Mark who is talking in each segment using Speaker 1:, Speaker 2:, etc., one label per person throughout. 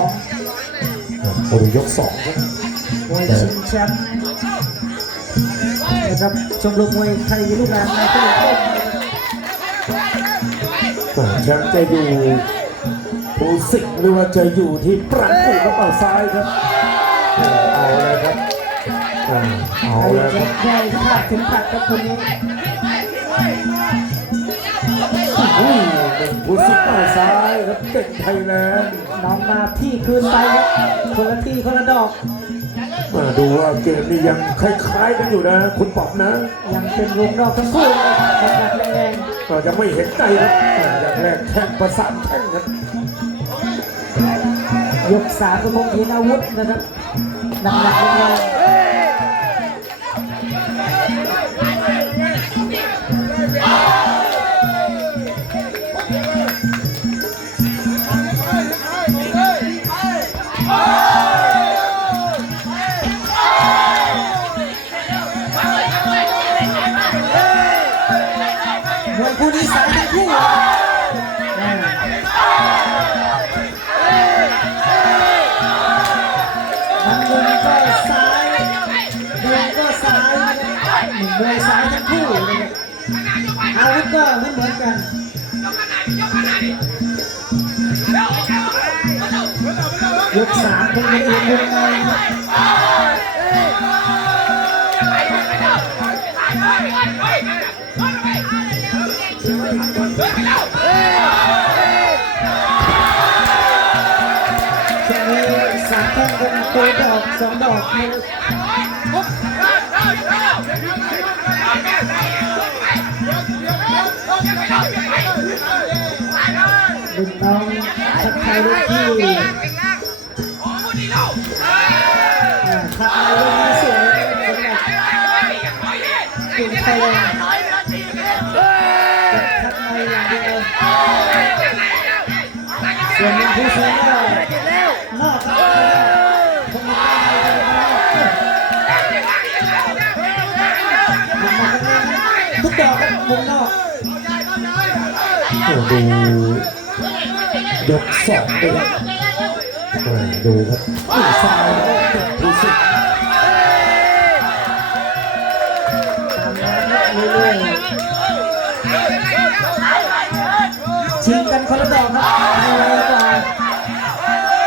Speaker 1: อง
Speaker 2: โอ้โหยกสองครับ
Speaker 1: มวยชิงแชมป์นะครับชมรมมวยไทยลูกหลานในตลาดต้นนะครับ
Speaker 2: แชมป์จะอยู่ภูสิงห์หรือว่าจะอยู่ที่ปรังกูกระเป๋าซ้ายครับ เอาเลยครับ เอาเลยครับ
Speaker 1: ได้คาดเข็มขัดครับคนนี้
Speaker 2: อุ้ยหนึ่งภูสิงห์กระเป๋าซ้ายครับเด็กไทยแลนด์
Speaker 1: น้องมาที่คืนไปครับคนละที่คนละดอก
Speaker 2: มาดูว่าเกมนี้ยังคล้ายๆกันอยู่นะ คุณปอบนะ
Speaker 1: ยังเป็นวงนอกทั้งคู่นะครับหนักๆแรง
Speaker 2: เราจะไม่เห็นใจครับอ่าอย่างแรกแข่งประสานแข่งครับ
Speaker 1: ๆยกสามก็คงเห็นอาวุธนะครับหนักๆแรงม มวยซ้ายทั้งคู่เลยอาวุธก็เหมือนเหมือนกันยกสามคงจะเอียงวงในครับช่วงสามแข้งคงตัวดอกสองดอก ทักทายลูกที่อ่ายลูกที่สวยสำหรับกลุ่มไทยแลนด์ทักทายอย่างเดียวส่วนยังผู้ชนอกครับคงไม่ได้ทุกดอกครับวงนอก
Speaker 2: โอ้ดู ยกสองเลยครับอ่าดูครับอุ้ยซ้ายครับเด็กภูสิงห์
Speaker 1: ตามน้ำเรื่อยๆชิงกันคนละดอกครับไฮไลท์กว่า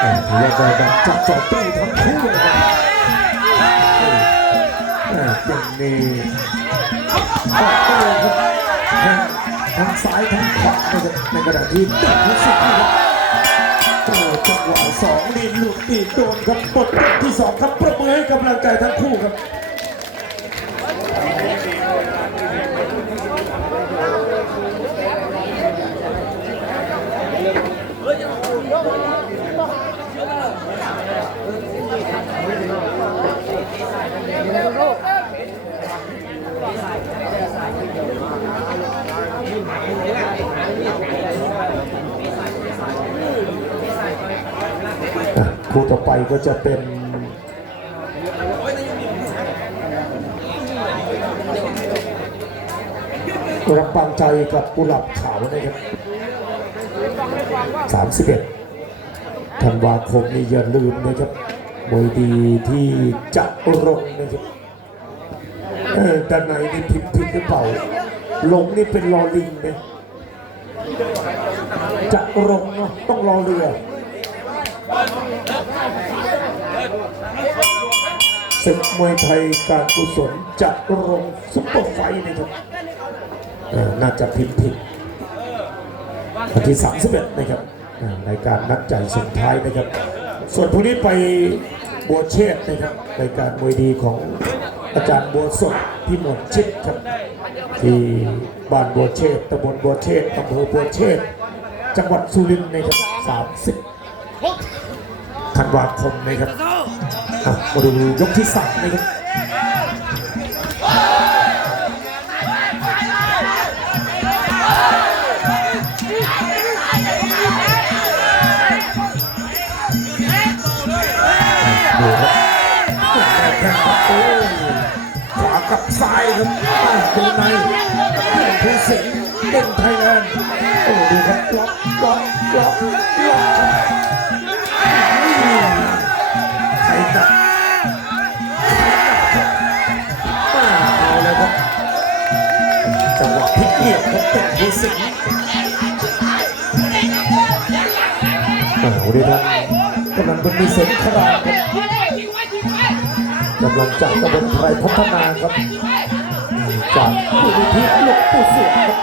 Speaker 2: อ่าถือว่าได้แบบจับจอบตู้ทั้งคู่นะครับอ่าเก่งนี่ออกตัวครับทั้งซ้ายทั้งขวาในะครับในขณะที่เด็กภูสิงห์นะครับ จังหวะสองนี่หลุดอีโดนครับบทยกที่สองครับประเมินให้กำลังใจทั้งคู่ครับ คู่ต่อไปก็จะเป็นรับฟังใจกับกุหลาบขาวนะครับ 31ธันวาคมนี้อย่าลืมนะครับมวยดีที่จะรงนะครับเออด้านในนี่ผิดผิดหรือเปล่า ลงนี่เป็นลอลิงไหมจะรงเนาะต้องรอเรือ ศึกมวยไทยการกุศลจะลงซุปเปอร์ไฟนะครับน่าจะพิมพ์ผิดวันที่ 31 นะครับรายการนัดใจสุดท้ายนะครับ ส่วนพรุ่งนี้ไปบัวเชษนะครับรายการมวยดีของอาจารย์บัวสดพี่หมดชิดครับ ที่บ้านบัวเชษตำบลบัวเชษฐ์อำเภอบัวเชษจังหวัดสุรินทร์นะครับ30ธันวาคมนะครับ อะมาดูยกที่สามนะครับดูครับแข้งครับโอ้ยขวากับซ้ายครับดูในผู้สิงห์เด่นไทยแลนด์โอ้ดูครับล็อกล็อกล็อกล็อก ครับเป็นผู้สิงห์อ่าวันนี้ท่านกำลังเป็นมีเสียงครามครับกำลังจากตำบลไทรพัฒนาครับ จากมูลนิธิหลวงปู่เสือครับ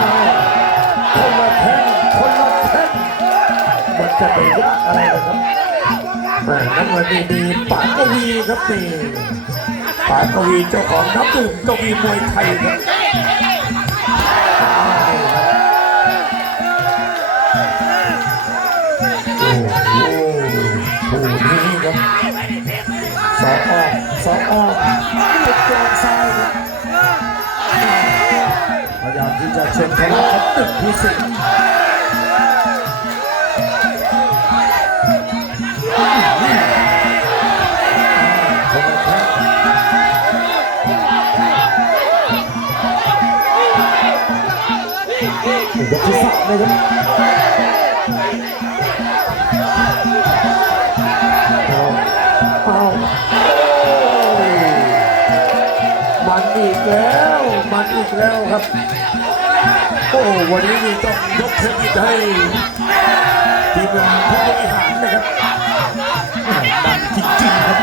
Speaker 2: อ้าวคนละแท่งคนละแท่งมันจะไปยากอะไรเลยครับแหม่นั่นวันนี้มีป๋ากวีครับนี่ป๋ากวีเจ้าของน้ำดื่มกวีมวยไทยครับ พยายามที่จะเชิญทะเลาะครับตึกผู้สิงห์คนละแท่งยกที่สามเลยครับ อีกแล้วครับ โอ้วันนี้นี่ต้องยกเครดิตให้ทีมงานผู้บริหารนะครับมันจริงๆครับ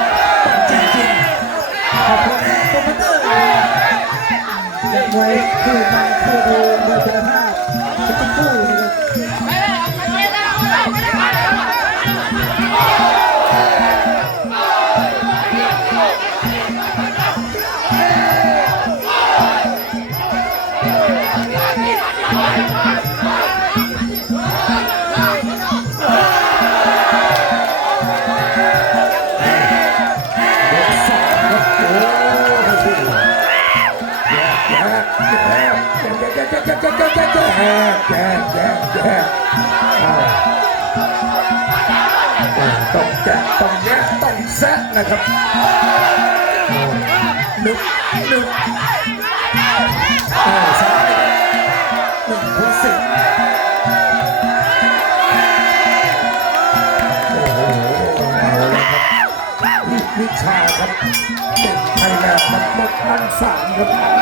Speaker 2: มันจริงๆ
Speaker 1: ขอบคุณโปรโมเตอร์เด็กมวยคู่มาคู่ดูมวยคุณภาพจะเป็นคู่นะครับ
Speaker 2: ต้องแกะต้องแยะต้องแซะนะครับหนึ่งหนึ่งซ้ายหนึ่งผู้สิงโอ้โหเอาละครับวิชาครับเด็กไทยแลนด์ครับหมดอันสามครับ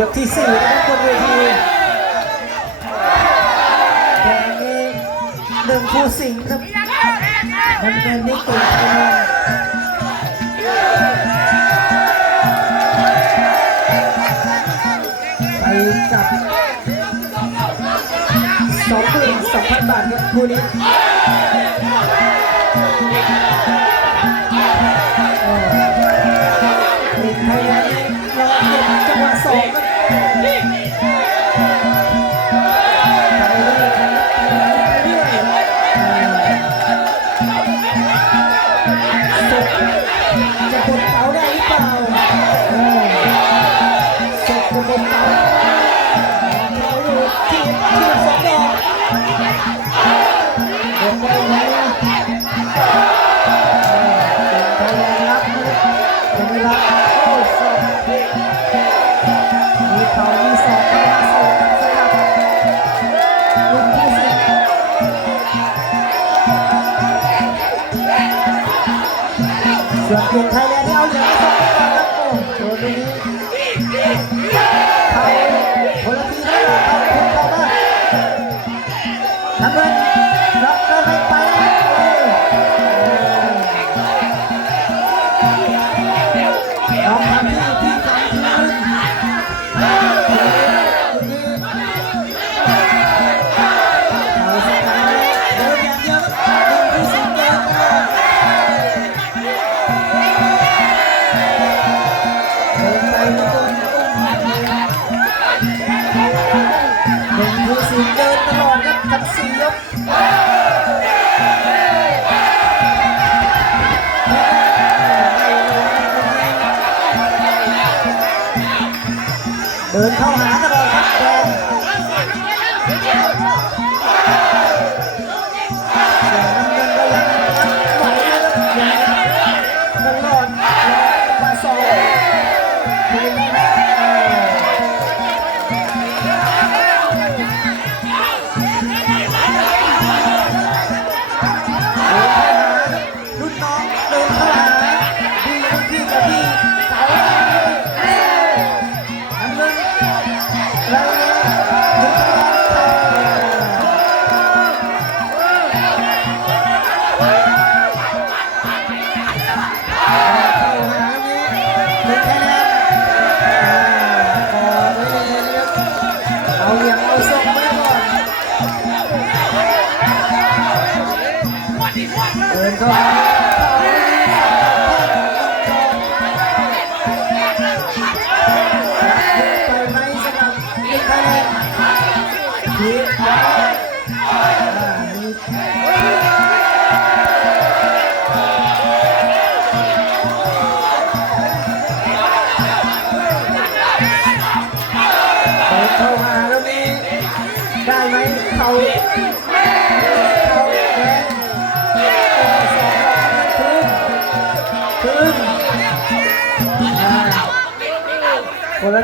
Speaker 1: ยกที่สี่นะครับบนเวทีแดงนี่หนึ่งผู้สิงห์ครับน้ำเงินนี่เก่งคะแนนไปกับสองหมื่นสองพันบาทครับคู่นี้ จะ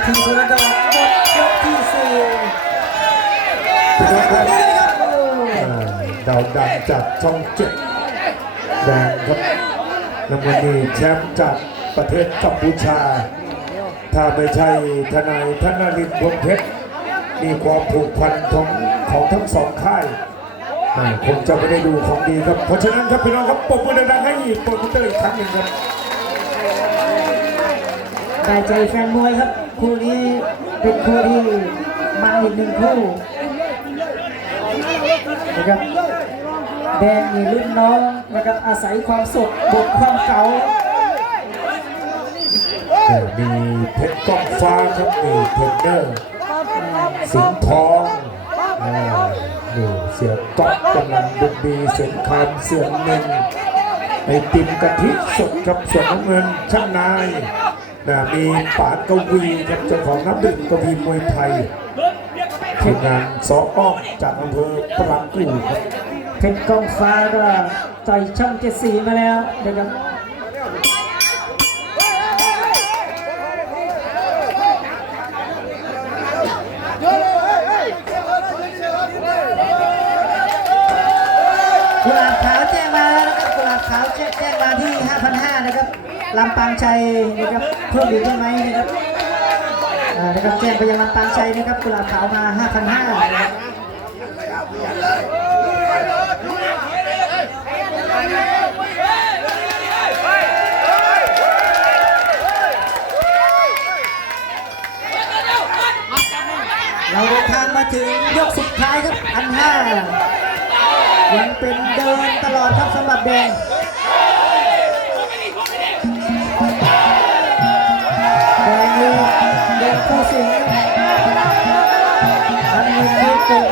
Speaker 1: ทีคนละดอกหมดยกที่สี่
Speaker 2: พี่น้องครับ
Speaker 1: โอ้
Speaker 2: อ่าดาวดังจากช่องเจ็ดแดงครับน้ำเงินนี่แชมป์จากประเทศกัมพูชา ถ้าไม่ใช่ทนายธนรินทร์พงเพชร มีความผูกพันของของทั้งสองค่ายอ่าคงจะไม่ได้ดูของดีครับ เพราะฉะนั้นครับพี่น้องครับปรบมือดังให้โปรโมเตอร์อีกครั้งหนึ่งครับ
Speaker 1: ได้ใจแฟนมวยครับ คู่นี้เป็นคู่ที่มันอีกหนึ่งคู่นะครับแดงนี่รุ่นน้องนะครับอาศัยความสดบวกความเก่า
Speaker 2: มีเพชรกองฟ้าครับมีเทรนเนอร์สิงห์ทองอ่านี่เสียก๊อกกำลังบุกดีเสียงคำเสียงเงินไอติมกะทิสดครับส่วนน้ำเงินช่างนาย นะมีป่านกวีครับเจ้าของน้ำดื่มกวีมวยไทยทีมงานสออ้อมจากอำเภอปรางกูครับ
Speaker 1: เพชรกองฟ้าก็ต่อยช่องเจ็ดสีมาแล้วนะครับกุหลาบขาวแจ้งมาแล้วนะครับกุหลาบขาวแจ้งแจ้งมาที่ 5,500 นะครับลำปางชัยนะครับ เพิ่มอีกได้ไหมนะครับอ่านะครับแจ้งไปยังลำปางชัยนะครับกุหลาบขาวมา 5,500นะครับเราเดินทางมาถึงยกสุดท้ายครับอันห้ายังเป็นเดินตลอดครับสำหรับแดง ยก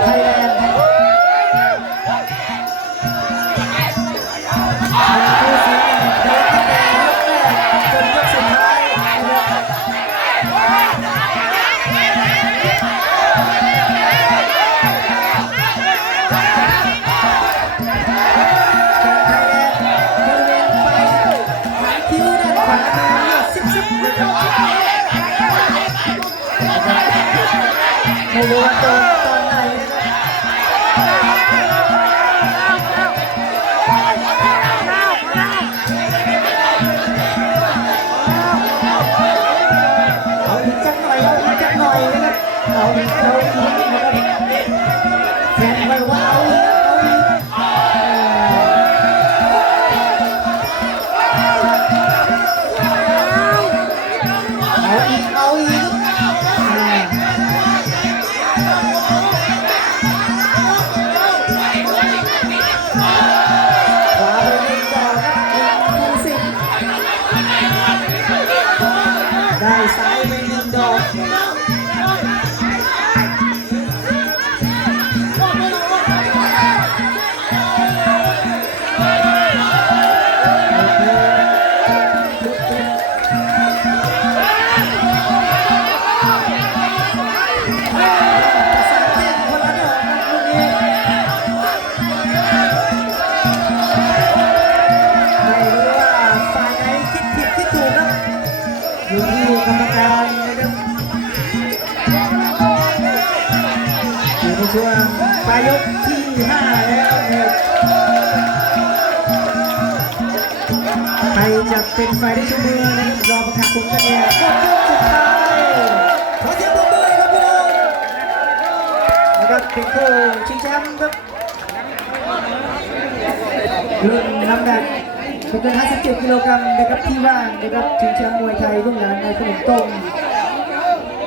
Speaker 1: สุดท้ายนะครับไทยแลนด์ครับไม่รู้ว่าโดนตอ ลายยกที่ห้าแล้วนะครับใครจะเป็นฝ่ายได้ชูมือนะครับรอประกาศผลกันเนี่ยหมดยกสุดท้ายขอเสียงปรบมือให้ครับพี่น้องนะครับเป็นคู่ชิงแชมป์ครับรุ่นน้ำหนักไม่เกิน57กิโลกรัมนะครับที่ว่างนะครับชิงแชมป์มวยไทยรุ่นหลานในขนมต้ม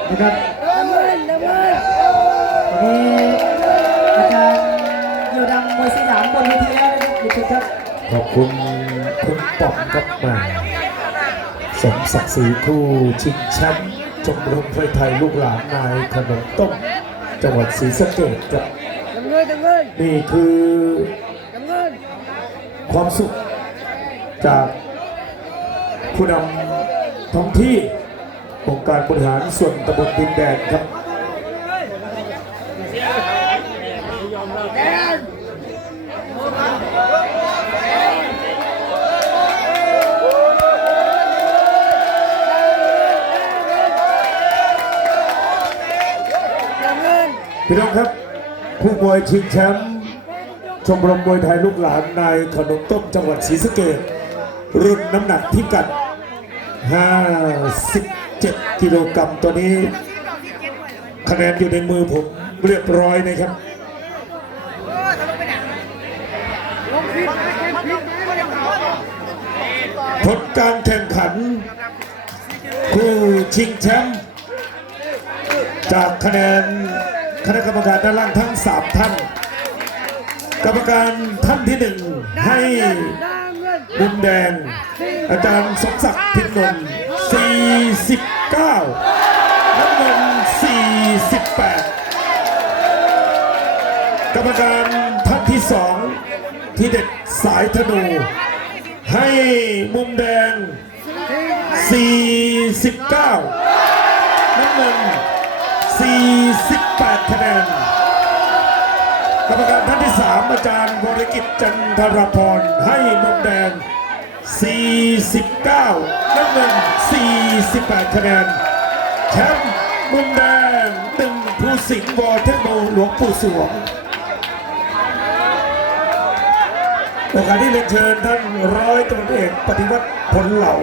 Speaker 1: นะครับวั อย์เดียวดำมวยสยามบนเวทีแล้วนะครับเด็กๆครับ
Speaker 2: ขอบคุณคุณป๋องกับมาสมศักดิ์ศรีคู่ชิงแชมป์ชมรมไฟไทยลูกหลานนายขนมต้มจังหวัดศรีสะเกษครับ
Speaker 3: นี่
Speaker 2: คือความสุขจากผู้นำท้องที่องค์การบริหารส่วนตำบลดินแดงครับ พี่น้องครับคู่มวยชิงแชมป์ชมรมมวยไทยลูกหลานนายขนมต้มจังหวัดศรีสะเกษรุ่นน้ำหนักพิกัด 57 กิโลกรัมตัวนี้ คะแนนอยู่ในมือผมเรียบร้อยนะครับผลการแข่งขัน คู่ชิงแชมป์จากคะแนน คณะกรรมการด้านล่างทั้ง 3 ท่าน กรรมการท่านที่หนึ่งให้มุมแดง อาจารย์สมศักดิ์พินนท์49น้ำเงิน48 กรรมการท่านที่สองที่เด็ดสายธนูให้มุมแดง 49น้ำเงิน 48คะแนนกรรมการท่านที่สามอาจารย์บริกิจจันทรพรให้มุมแดง 49น้ำเงิน 48 คะแนนแชมป์มุมแดงตึงผู้สิงห์วอเทโนหลวงปู่สวงโอกาสที่เรียนเชิญท่านร้อยตำรวจเอกปฏิวัติผลเหล่า